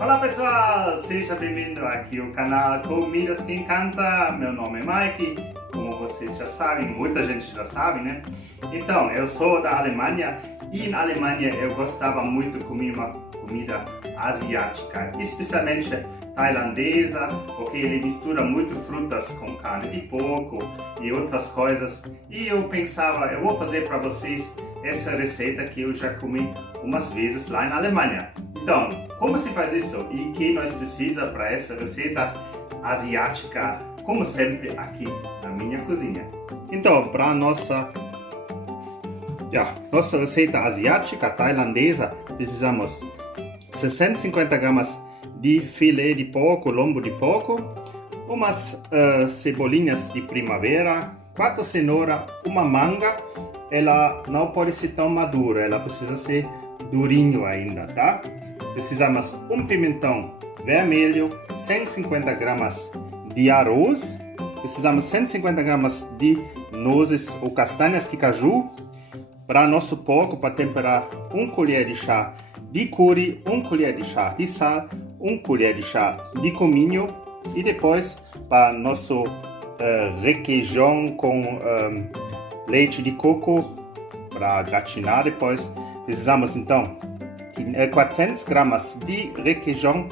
Olá pessoal, seja bem-vindo aqui ao canal Comidas que Encanta. Meu nome é Mike, como vocês já sabem, muita gente já sabe, né? Então, eu sou da Alemanha e na Alemanha eu gostava muito de comer uma comida asiática, especialmente tailandesa, porque ele mistura muito frutas com carne de porco e outras coisas. E eu pensava, eu vou fazer para vocês essa receita que eu já comi umas vezes lá na Alemanha. Então, como se faz isso e o que nós precisamos para essa receita asiática, como sempre aqui na minha cozinha. Então, para nossa receita asiática tailandesa, precisamos 650 gramas de filé de porco, lombo de porco, umas cebolinhas de primavera, 4 cenouras, uma manga. Ela não pode ser tão madura, ela precisa ser durinho ainda, tá? Precisamos um pimentão vermelho, 150 gramas de arroz, precisamos 150 gramas de nozes ou castanhas de caju. Para nosso porco, para temperar, 1 colher de chá de curry, 1 colher de chá de sal, 1 colher de chá de cominho. E depois, para nosso requeijão com leite de coco, para gratinar depois, precisamos então 400 gramas de requeijão,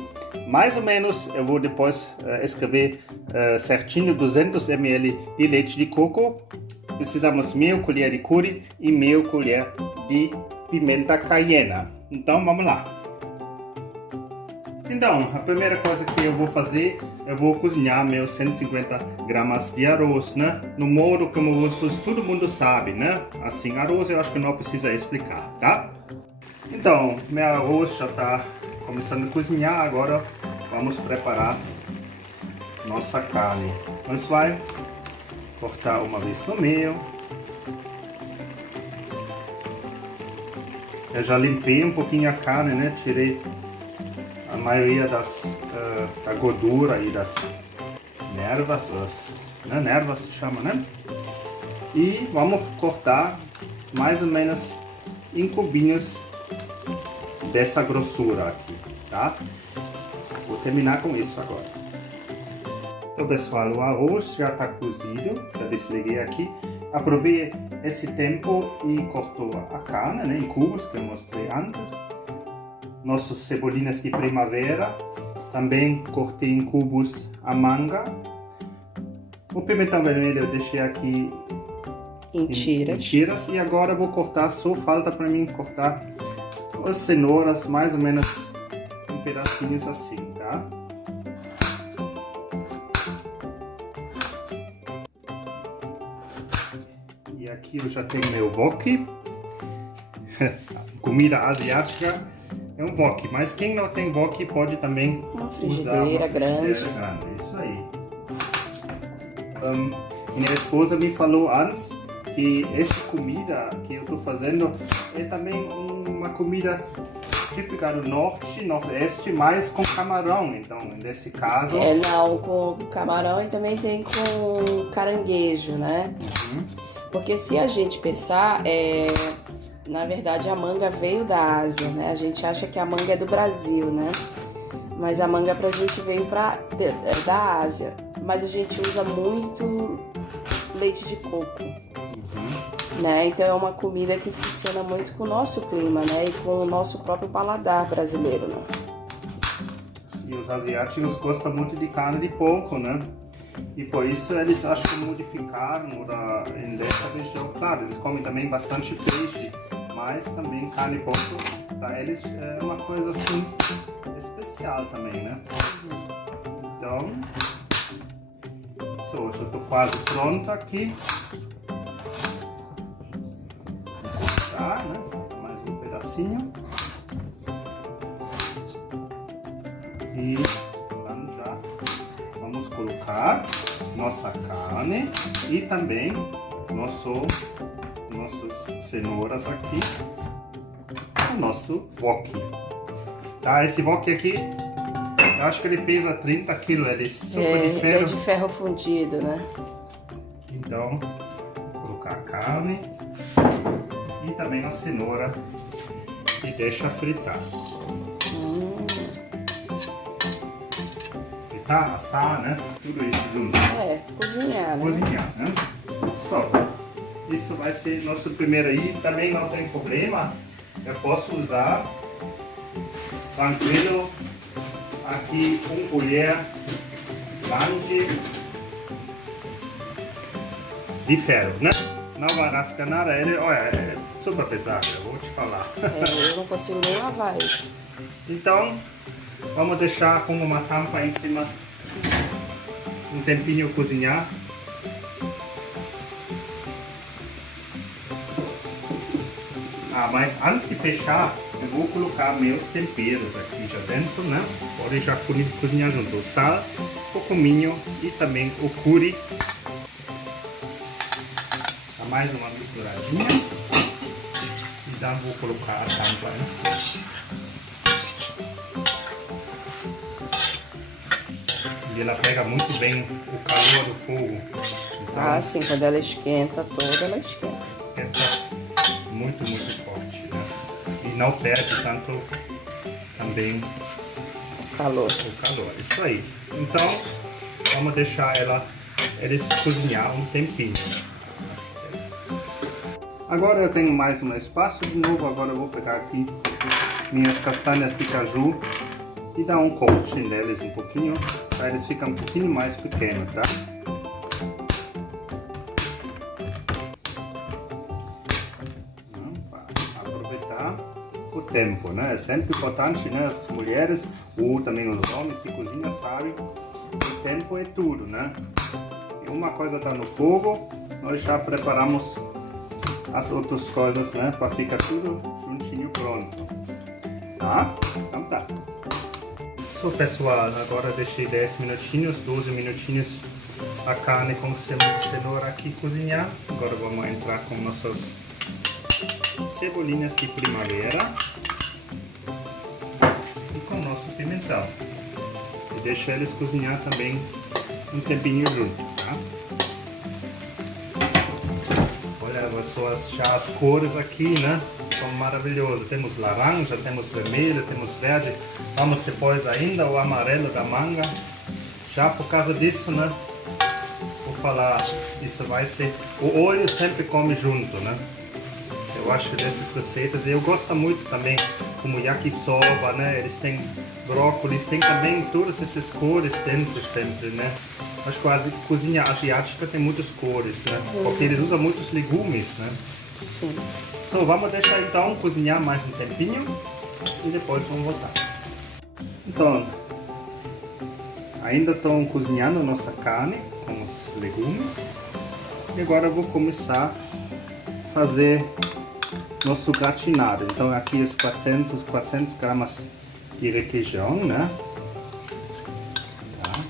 mais ou menos, eu vou depois escrever certinho, 200 ml de leite de coco. Precisamos meia colher de curry e meia colher de pimenta caiena. Então vamos lá. Então, a primeira coisa que eu vou fazer, eu vou cozinhar meus 150 gramas de arroz, né? No modo como vocês, todo mundo sabe, né? Assim, arroz eu acho que não precisa explicar, tá? Então, meu arroz já está começando a cozinhar, agora vamos preparar nossa carne. Nós vamos cortar uma vez no meio. Eu já limpei um pouquinho a carne, né? Tirei a maioria da gordura e das nervas, nervas se chama, né? E vamos cortar mais ou menos em cubinhos dessa grossura aqui, tá? Vou terminar com isso agora. Então pessoal, o arroz já está cozido, já desliguei aqui. Aproveitei esse tempo e cortou a carne, né, em cubos que eu mostrei antes. Nossas cebolinhas de primavera, também cortei em cubos a manga. O pimentão vermelho eu deixei aqui em tiras. E agora eu vou cortar, só falta para mim cortar as cenouras mais ou menos em pedacinhos assim, tá? E aqui eu já tenho meu wok. Comida asiática é um wok, mas quem não tem wok pode também usar uma grande. Isso aí. Minha esposa me falou antes que essa comida que eu estou fazendo é também uma comida típica do norte, nordeste, mas com camarão. Então, nesse caso... Não, com camarão e também tem com caranguejo, né? Uhum. Porque se a gente pensar, na verdade a manga veio da Ásia, né? A gente acha que a manga é do Brasil, né? Mas a manga pra gente veio da Ásia. Mas a gente usa muito leite de coco. Né? Então é uma comida que funciona muito com o nosso clima, né? E com o nosso próprio paladar brasileiro, né? E os asiáticos gostam muito de carne de porco, né? E por isso eles acho que modificaram em dessa região. Claro, eles comem também bastante peixe, mas também carne de porco para eles é uma coisa assim especial também, né? Então, já estou quase pronto aqui. Né? Mais um pedacinho e já vamos colocar nossa carne e também nossas cenouras aqui no nosso wok. Tá? Esse wok aqui, eu acho que ele pesa 30 kg, ele é super de ferro. É de ferro fundido, né? Então, vou colocar a carne e também a cenoura e deixa fritar. fritar, assar, né? Tudo isso junto. É, cozinhar, né? Cozinhar, né? Só. Isso vai ser nosso primeiro aí. Também não tem problema. Eu posso usar tranquilo aqui uma colher grande de ferro, né? Não vai rascar nada. Ele, olha, é super pesado, eu vou te falar. É, eu não consigo nem lavar isso. Então, vamos deixar com uma tampa em cima um tempinho cozinhar. Mas antes de fechar, eu vou colocar meus temperos aqui já dentro, né? Pode já cozinhar junto o sal, o cominho e também o curry. Dá mais uma misturadinha e já vou colocar a tampa em cima. E ela pega muito bem o calor do fogo. Então, Sim, quando ela esquenta toda, ela esquenta. Esquenta muito, muito forte, né? E não perde tanto também Calor. o calor. Isso aí. Então, vamos deixar eles cozinhar um tempinho. Agora eu tenho mais um espaço de novo. Agora eu vou pegar aqui minhas castanhas de caju e dar um corte neles um pouquinho, para eles ficarem um pouquinho mais pequenos, tá? Aproveitar o tempo, né? É sempre importante, né? As mulheres ou também os homens de cozinha sabem que o tempo é tudo, né? E uma coisa está no fogo, nós já preparamos as outras coisas, né? Para ficar tudo juntinho pronto, tá? Então tá. So, pessoal, agora deixei 10 minutinhos, 12 minutinhos a carne com cenoura aqui cozinhar. Agora vamos entrar com nossas cebolinhas de primavera e com nosso pimentão. E deixa eles cozinhar também um tempinho junto, tá? Olha já as cores aqui, né? São maravilhosas. Temos laranja, temos vermelho, temos verde. Vamos depois ainda o amarelo da manga. Já por causa disso, né? Vou falar, isso vai ser... O olho sempre come junto, né? Eu acho dessas receitas. E eu gosto muito também, como yakisoba, né? Eles têm brócolis, tem também todas essas cores dentro sempre, né? Acho que a cozinha asiática tem muitas cores, né? Porque eles usam muitos legumes, né? Sim. So, vamos deixar então cozinhar mais um tempinho e depois vamos voltar. Então, ainda estão cozinhando nossa carne com os legumes. E agora eu vou começar a fazer nosso gratinado. Então aqui os 400 gramas de requeijão, né? Tá.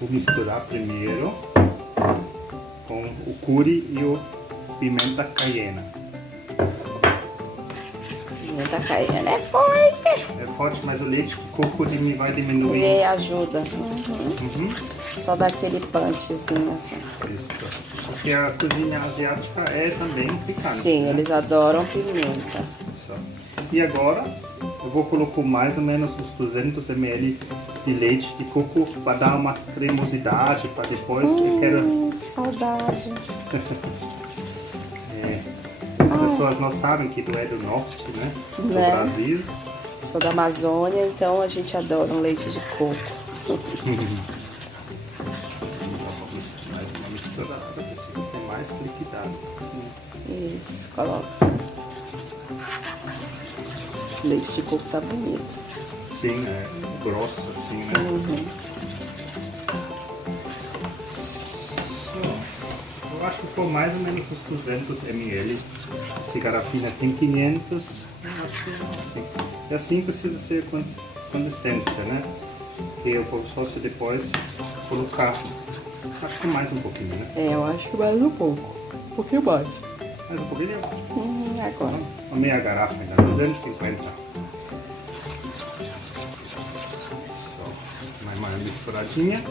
Vou misturar primeiro com o curry e o pimenta cayena. Pimenta cayena é forte. É forte, mas o leite de coco vai diminuir. Ele ajuda. Uhum. Só dá aquele punchzinho assim. Isso. Porque a cozinha asiática é também picante. Sim, né? eles adoram pimenta. Isso. E agora eu vou colocar mais ou menos uns 200 ml de leite de coco para dar uma cremosidade, para depois eu quero... Que saudade. As pessoas não sabem que tu é do norte, né? Do Brasil. Sou da Amazônia, então a gente adora um leite de coco. Mais uma misturada, precisa ter mais liquidado. Isso, coloca. Esse leite de coco tá bonito. Sim, é grosso assim, né? Uhum. Eu acho que foi mais ou menos uns 200 ml. Essa garrafinha tem 500. Eu acho que assim. E assim precisa ser consistência, né? Que eu posso depois colocar. Acho que mais um pouquinho, né? É, eu acho que mais um pouco. Um pouquinho mais. Mais um pouquinho? Agora. Uma meia garrafa ainda, 250. Só mais uma misturadinha.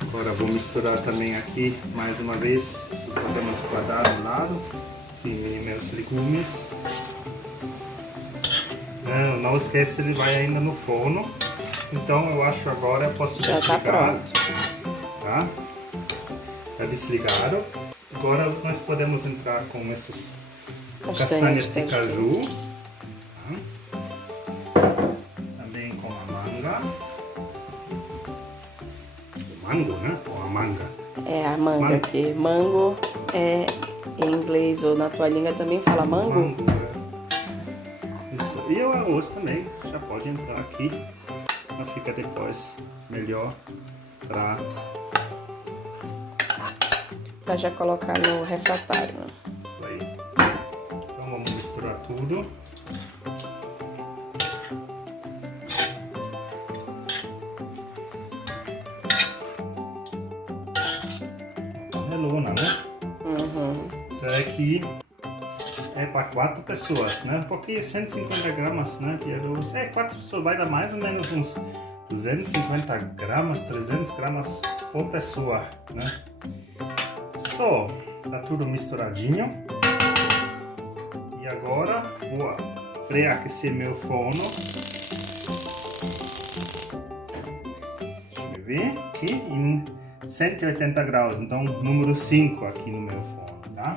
Agora vou misturar também aqui mais uma vez. Se podemos guardar no lado. E meus legumes. Não esquece, ele vai ainda no forno. Então eu acho agora eu posso desligar. Já tá pronto. Tá? Já desligaram. Agora nós podemos entrar com essas castanhas de caju. Tá? Também com a manga. Mango, né? Ou a manga? É a manga aqui. Mango é em inglês ou na tua língua também fala mango? Mango, Isso. E o arroz também. Já pode entrar aqui. Então fica depois melhor para já colocar no refratário. Né? Isso aí. Então vamos misturar tudo. Melona, né? Isso aqui é para 4 pessoas, né? Porque 150 gramas, né? De arroz. 4 pessoas vai dar mais ou menos uns 250 gramas, 300 gramas por pessoa, né? Tá tudo misturadinho. E agora vou pré-aquecer meu forno. Deixa eu ver aqui em 180 graus, então número 5 aqui no meu forno, tá?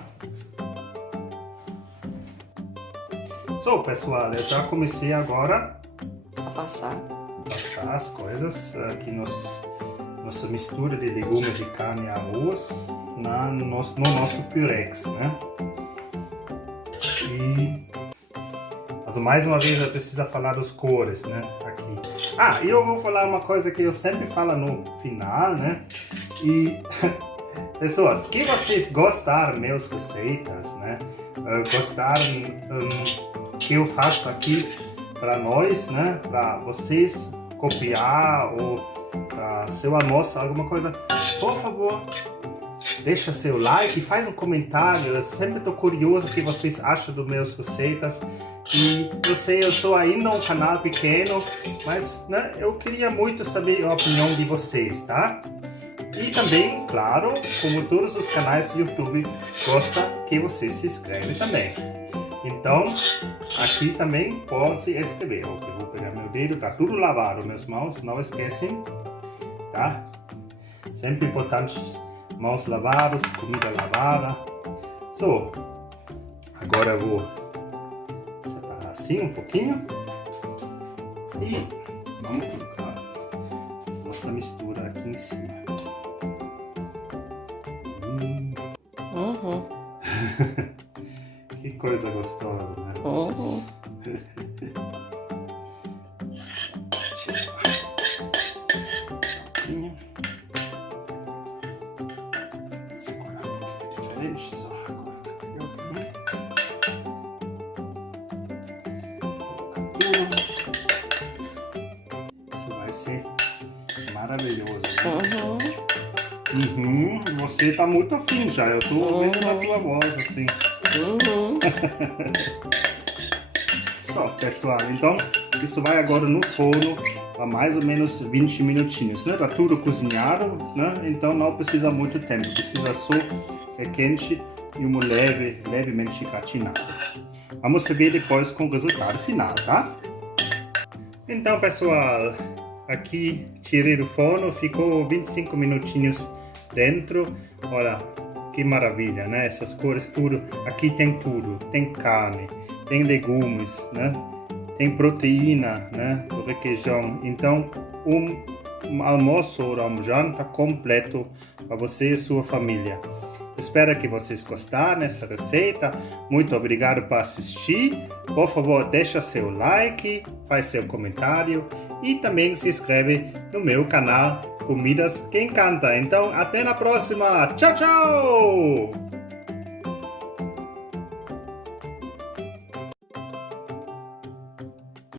Pessoal, eu já comecei agora a passar as coisas aqui, nossa mistura de legumes, de carne e arroz no nosso Pyrex, né? E mais uma vez eu preciso falar das cores, né? Aqui. E eu vou falar uma coisa que eu sempre falo no final, né? E pessoas, que vocês gostaram meus receitas, né? Gostaram que eu faço aqui para nós, né? Para vocês copiar ou para seu almoço, alguma coisa, por favor, deixa seu like, faz um comentário. Eu sempre estou curioso o que vocês acham das minhas receitas. E eu sei, eu sou ainda um canal pequeno, mas né, eu queria muito saber a opinião de vocês, tá? E também, claro, como todos os canais do YouTube, gosta que você se inscreve também. Então, aqui também pode se inscrever. Eu vou pegar meu dedo, tá tudo lavado, minhas mãos, não esquecem, tá? Sempre importante, mãos lavadas, comida lavada. Agora eu vou separar assim um pouquinho e vamos colocar nossa mistura aqui em cima. Que coisa gostosa, né? Segurar um pouquinho diferente, só agora. Colocar tudo. Isso vai ser maravilhoso. Você tá muito afim já, eu tô ouvindo na tua voz assim. Pessoal, então isso vai agora no forno a mais ou menos 20 minutinhos, né? Tá tudo cozinhado, né? Então não precisa muito tempo, precisa só ser quente e levemente gratinado. Vamos ver depois com o resultado final, tá? Então, pessoal, aqui tirei do forno, ficou 25 minutinhos dentro. Olha que maravilha, né? Essas cores tudo. Aqui tem tudo, tem carne, tem legumes, né? Tem proteína, né? Do requeijão. Então, um almoço ou um jantar completo para você e sua família. Espero que vocês gostaram dessa receita. Muito obrigado por assistir. Por favor, deixa seu like, faz seu comentário e também se inscreve no meu canal Comidas que Encanta. Então, até na próxima. Tchau, tchau!